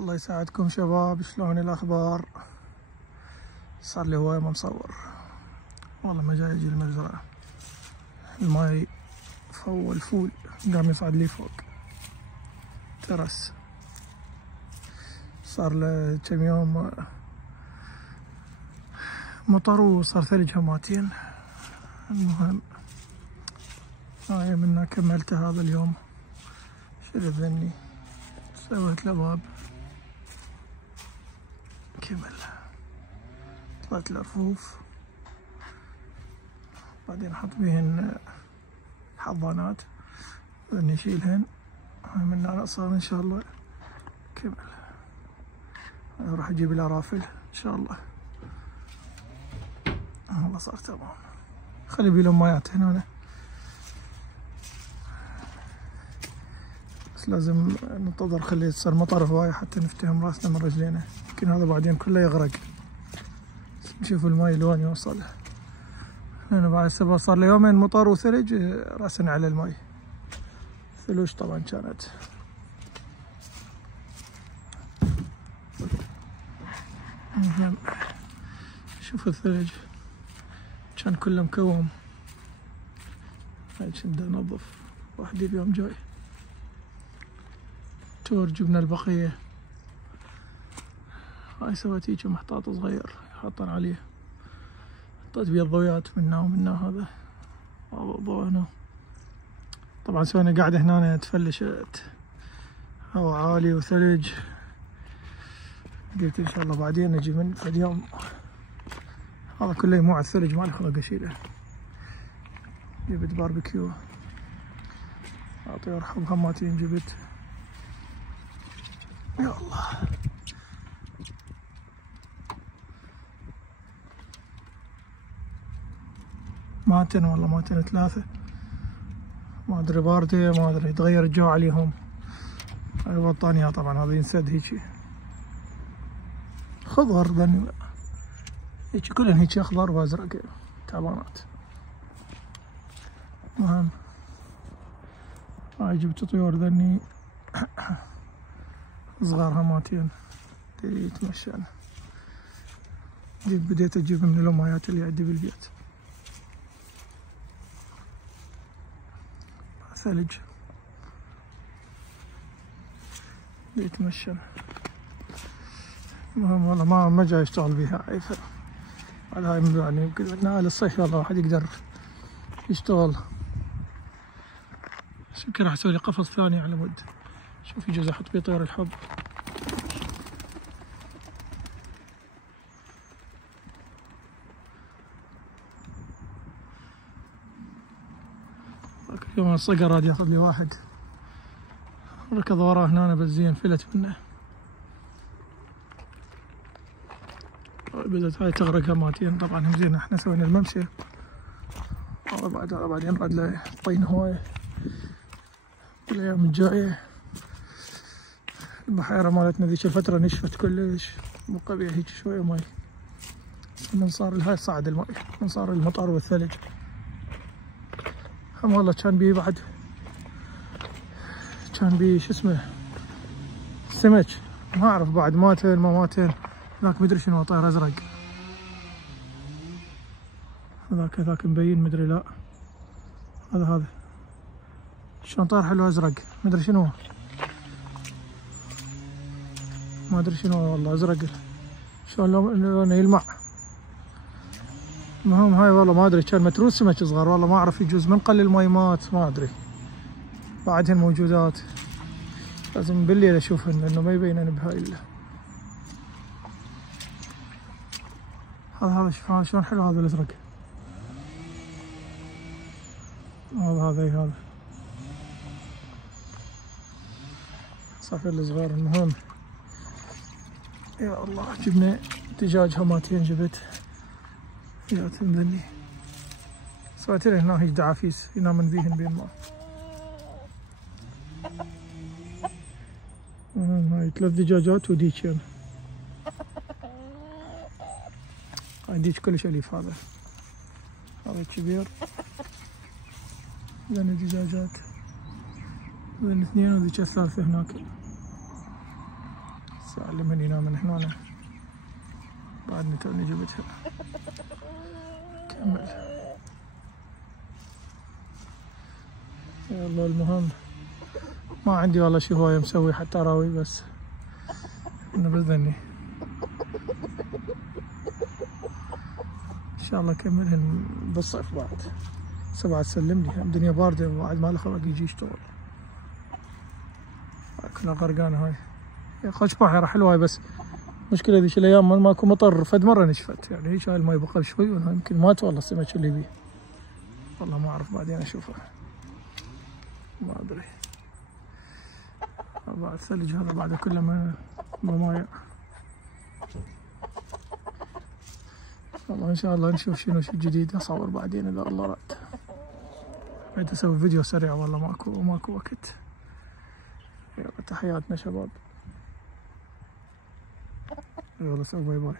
الله يساعدكم شباب، شلون الأخبار؟ صار لي هواية ما مصور والله، ما جاي أجي المزرعة، الماي فول فول قام يصعد لي فوق ترس. صار له كم يوم مطر وصار ثلج هماتين. المهم هاي منا كملت هذا اليوم، شريت ذني سويت له باب كمل، طلعت الرفوف بعدين احط بيهن حضانات نشيلهن. هاي من هنا صار ان شاء الله كمل. راح اجيب الارافل ان شاء الله. والله صار تمام. خلي بيلهم مايات هنا، بس لازم ننتظر خلي يصير مطر هواي حتى نفتهم راسنا من رجلينا، يمكن هذا بعدين كله يغرق. نشوف الماي لوين يوصل. هنا بعد السبب صار له يومين مطر وثلج، راسنا على الماي. ثلوج طبعا كانت. المهم شوف الثلج كان كله مكوم. هاي كنت انظف وحدي اليوم جاي تور، جبنا البقية. هاي سويت هيجي محطاط صغير حاطن عليه، حطيت بيه الضويات منا ومنا. هذا الضوء هنا طبعا سوينا قاعدة هنا تفلشت، هواء عالي وثلج. قلت ان شاء الله بعدين نجي من بعد يوم. هذا كله يموع الثلج ما لي خلق اشيله. جبت باربيكيو، طيور حب هماتين جبت. يا الله ماتن والله، ماتن ثلاثة. ما ادري باردة، ما ادري يتغير الجو عليهم. هاي بطانية طبعا، هذا ينسد هيجي خضر ذني هيجي، كلهن هيجي اخضر وازرق تعبانات. المهم هاي جبت طيور ذني صغار هماتين يتمشون. بديت اجيب من الامهات اللي عندي بالبيت. ثلج يتمشون. المهم والله ما جاي اشتغل بيها عيفة. هاي يعني يمكن نهاية الصيف والله واحد يقدر يشتغل. يمكن راح اسوي لي قفص ثاني على مود، شوف يجوز احط بيه طيور الحب. ذاك اليوم الصقر راد ياخذ لي واحد، ركض وراه هنا بس زين فلت منه. بدأت هاي تغرق هماتين طبعا. هم زين احنا سوينا الممشى، هذا بعدين راد له طين هواية بالايام الجاية. البحيرة مالتنا ذيك الفترة نشفت كلش، بقى بيها هيك شوية ماي. من صار الهاي صعد الماي، من صار المطر والثلج. هم والله كان بيه بعد، كان بيه شو اسمه سمك، ما اعرف بعد ماتن ما ماتن. ذاك مدري شنو طير ازرق، ذاك مبين مدري. لا هذا شلون طير حلو ازرق، مدري شنو، ما ادري شنو والله ازرق شلون لونه يلمع. المهم هاي والله ما ادري، كان متروس سمك صغار والله ما اعرف، يجوز من قل الماي مات ما ادري. بعدهن موجودات، لازم بالليل اشوفهن لانه ما يبينن بهاي هذا شوف هذا شلون حلو هذا الازرق. هذا صافي الصغار. المهم يا الله جبنا دجاج هماتين، جبت ياتهم ذني. سويت له هنا هيك دعافيس ينامن بيهن بين الماء. هاي 3 دجاجات وديكين. هاي ديك كلش اليف. هذا كبير. ذني دجاجات، ذني 2 وذيك الثالثة هناك. سالم ينام من هنا بعدني توني جبتها. كمل. يلا المهم ما عندي والله شي هواية مسوي حتى اراوي، بس انه بإذني ان شاء الله اكملهن بالصيف بعد. بعد سلم لي الدنيا باردة وبعد ما له خلق يجي يشتغل. كلها غرقانة هاي. خش بحيرة حلوة هاي، بس مشكلة ذيك الأيام ماكو مطر، فد مرة نشفت يعني. هيك هاي الماي بقى شوي وأنا يمكن مات والله السمك اللي بيه، والله ما أعرف بعدين أشوفه ما أدري. بعد ثلج هذا بعده كله من ماي. والله إن شاء الله نشوف شنو جديد أصور بعدين إذا الله راد. بغيت أسوي فيديو سريع والله ماكو وقت. يلا تحياتنا شباب. يلا سوي باي باي.